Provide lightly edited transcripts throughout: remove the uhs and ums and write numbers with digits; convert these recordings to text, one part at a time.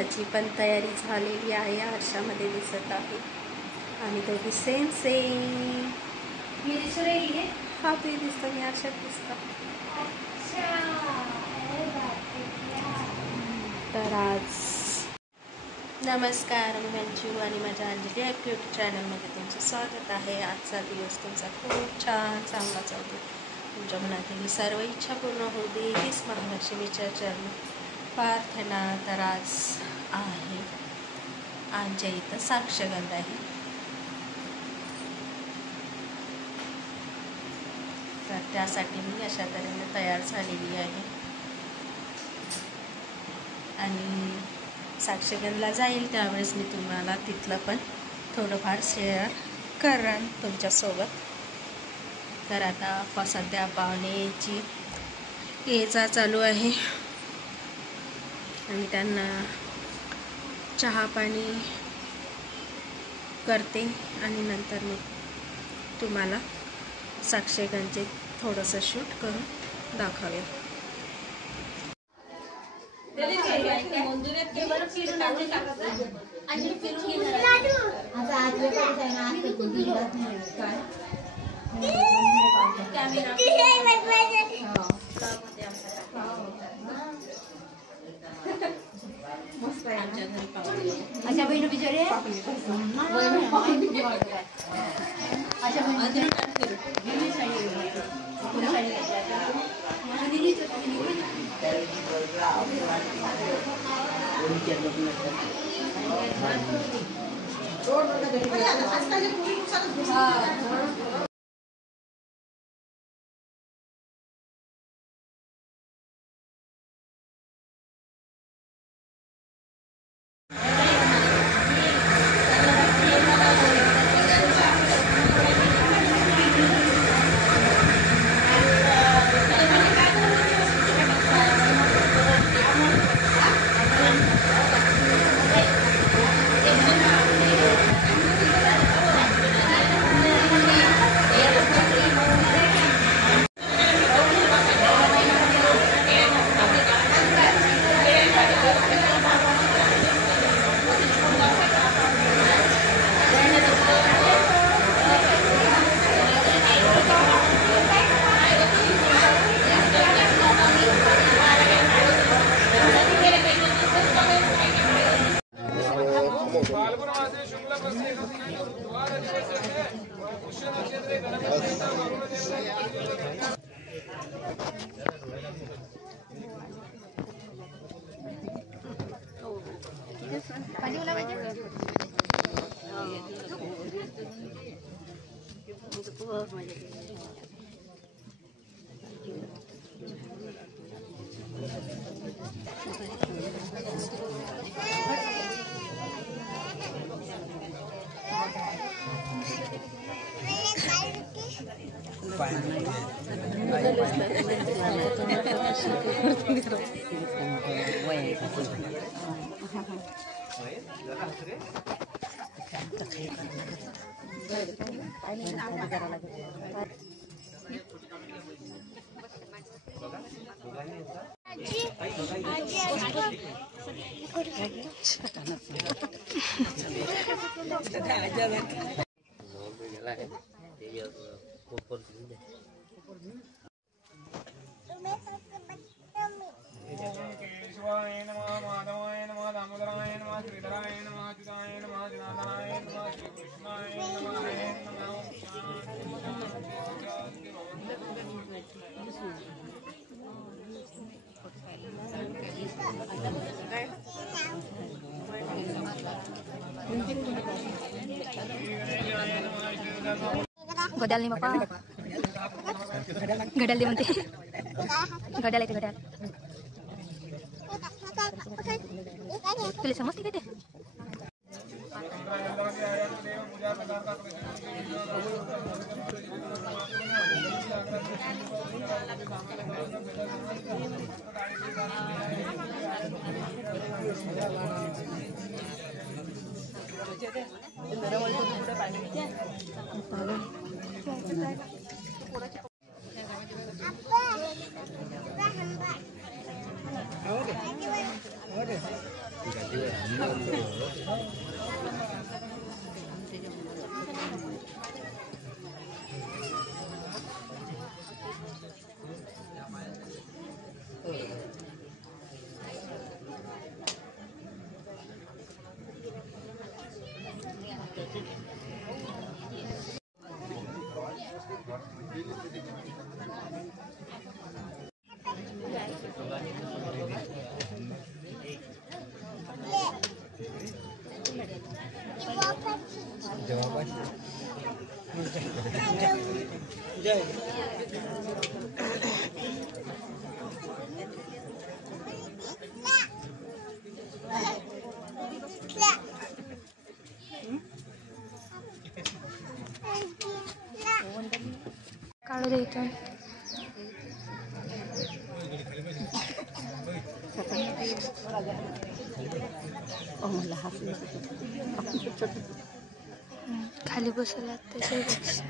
माझी पण तयारी झालेली आहे. आरशामध्ये दिसत आहे आणि दोघी सेम मी दिसू राहिली आहे. हा ते दिसतं, मी आरशात दिसतं. तर आज नमस्कार, मी मंजू आणि माझ्या अंजली ॲक्टिव्हिटी चॅनलमध्ये तुमचं स्वागत आहे. आजचा दिवस तुमचा खूप छान चांगला चालतो. तुमच्या मनातील सर्व इच्छा पूर्ण होऊ दे हीच महालक्ष्मीच्या चरणी प्रार्थना. तर आज आहे आमच्या इथं साक्षगंध आहे. तर त्यासाठी मी अशा तऱ्हेने तयार झालेली आहे आणि साक्षगंधला जाईल त्यावेळेस मी तुम्हाला तिथलं पण थोडंफार शेअर करेन तुमच्यासोबत. तर आता सध्या पाहुणेची ये जा चालू आहे आणि त्यांना चहा पाणी करते आणि नंतर मग तुम्हाला साक्षगंधचे थोडंसं शूट करून दाखवेल. अच्छा बहिण बिचारे घड्याल नाही बाप्पा, घड्याल दे म्हणते. घड्याल येते घड्याल. तुला समजते का ते? काढू दे इथून. खाली बसवला त्याच्यापेक्षा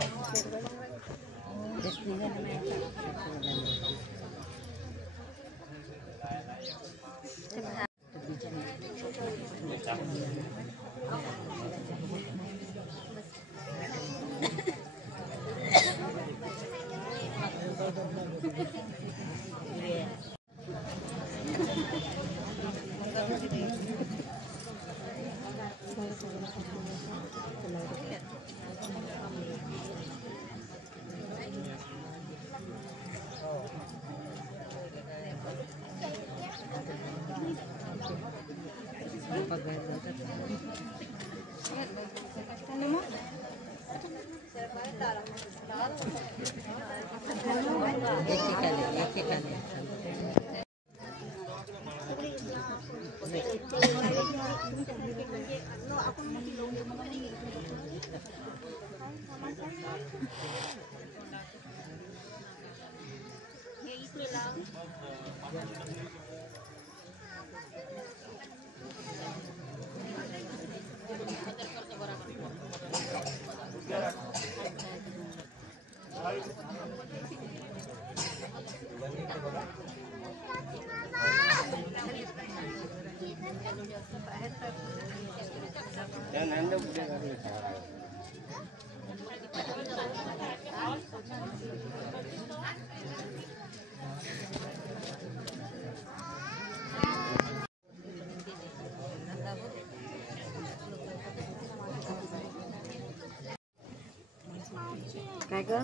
काय ग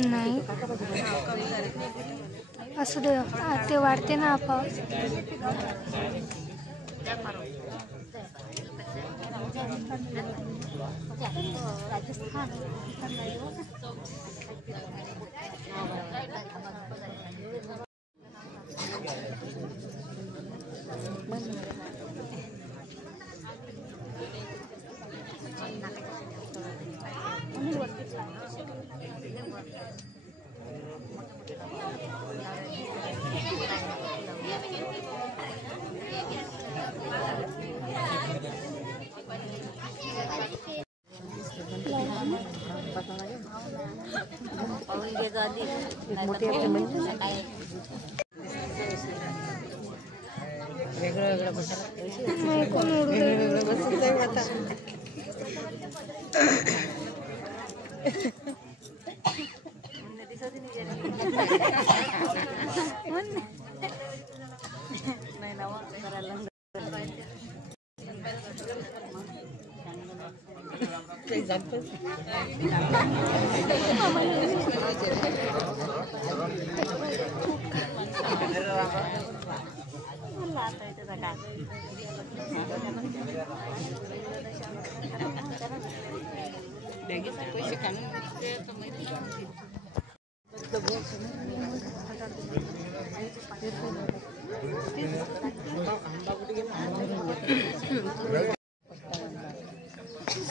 नाही असू दे ते वाढते ना आपोआप.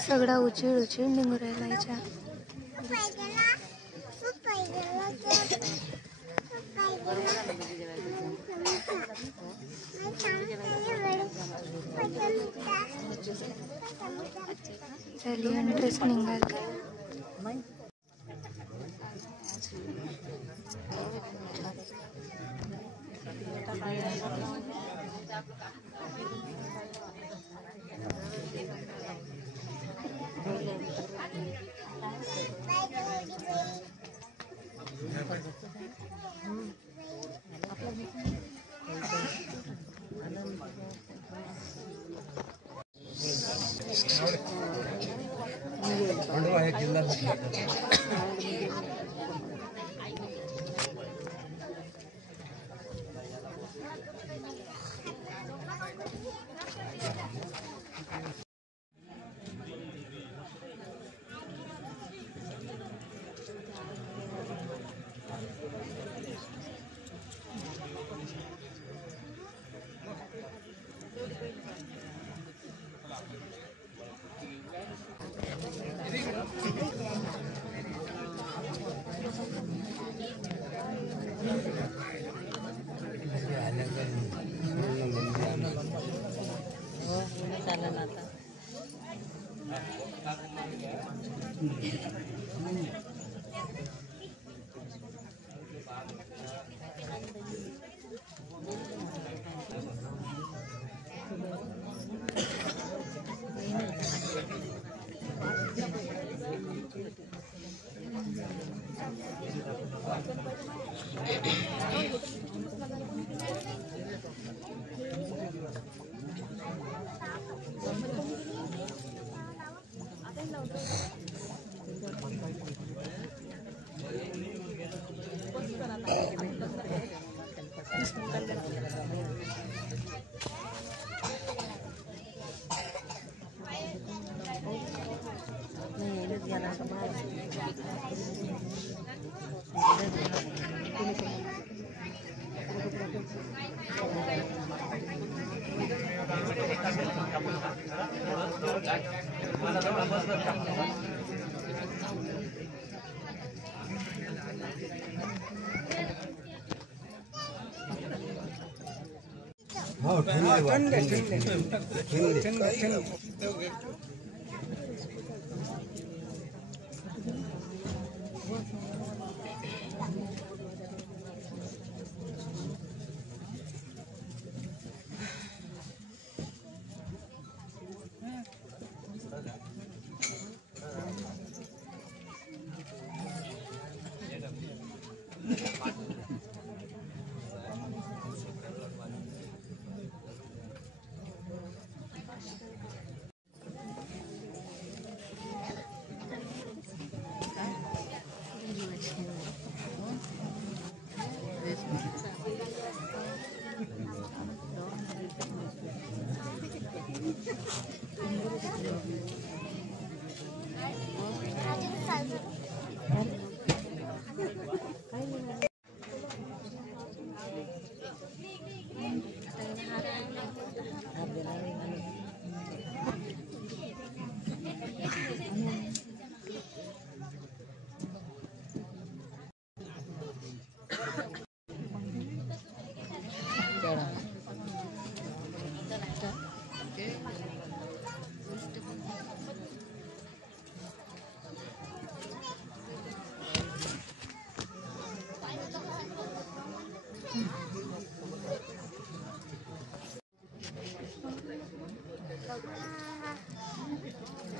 सगळा उचीड उचीड निघून राहिलायच्या. ड्रेस निघाल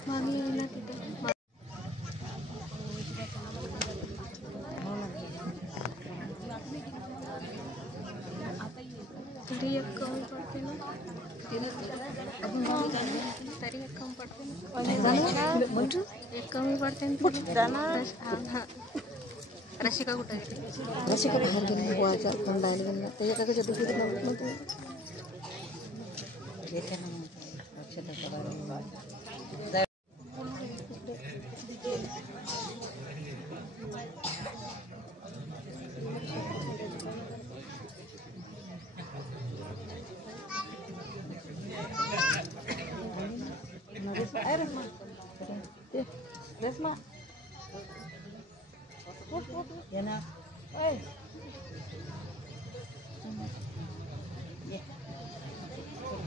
मामी आहे ना तिथे. तरी एक कमी पडते ना, तरी एक कमी पडते ना, एक कमी पडते ना. रशिका कुठे रशिका बाहेर गेली गोळाच्या तोंडायला गेला त्याच्या का त्याच्या दुसरी Resma. Yana. Oi.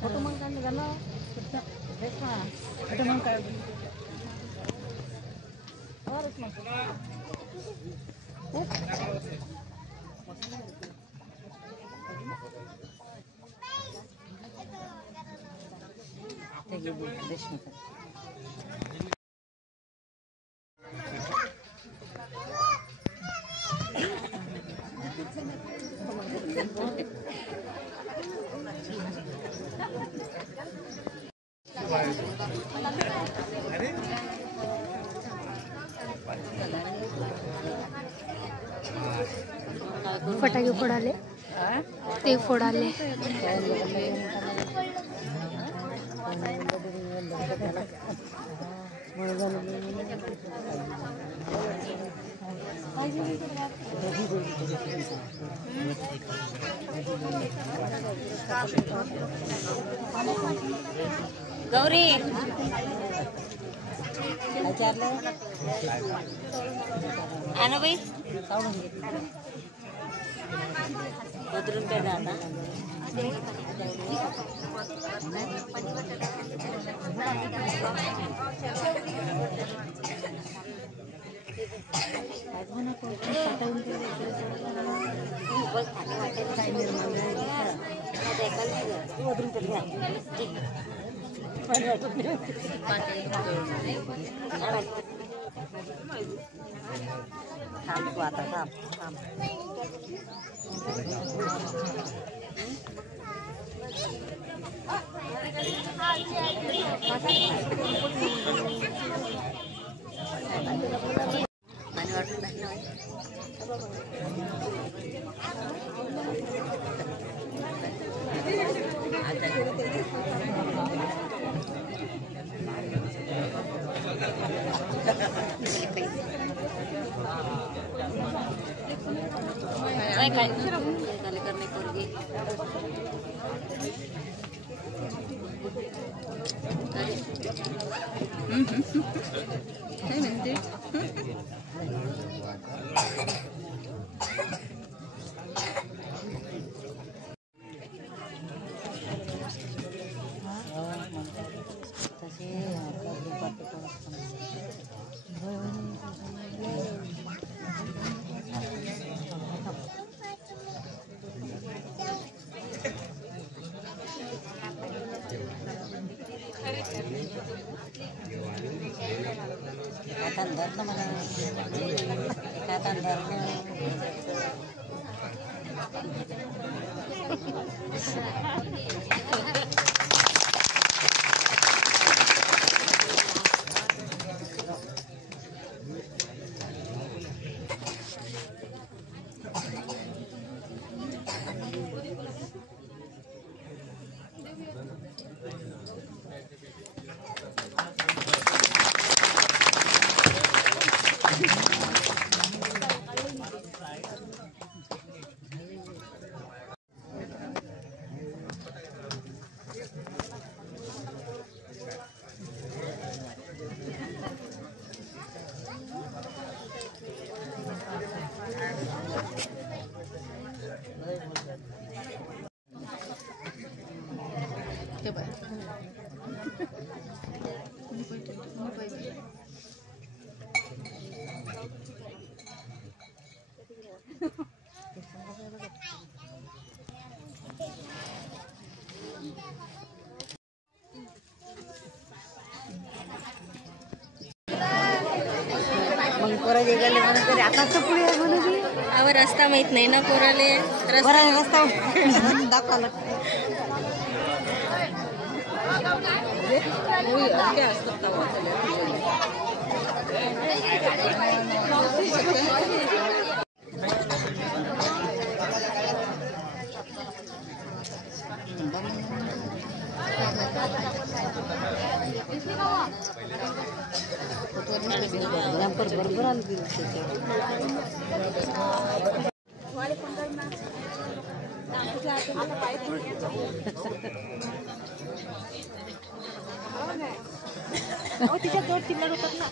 Foto makan gana. Resma. Ada makan. Oh, Resma. फटाके फोडाले ते फोडाले गौरी आना बाई उधरून काय जाता थांब आता थांब पाणी वाटून काय करणे करू काय म्हणते धरणं मला आवर रस्ता माहित नाही ना पोराले रस्ता दाखवला बरोबर आली तिच्या दोन चिल्लर होतात ना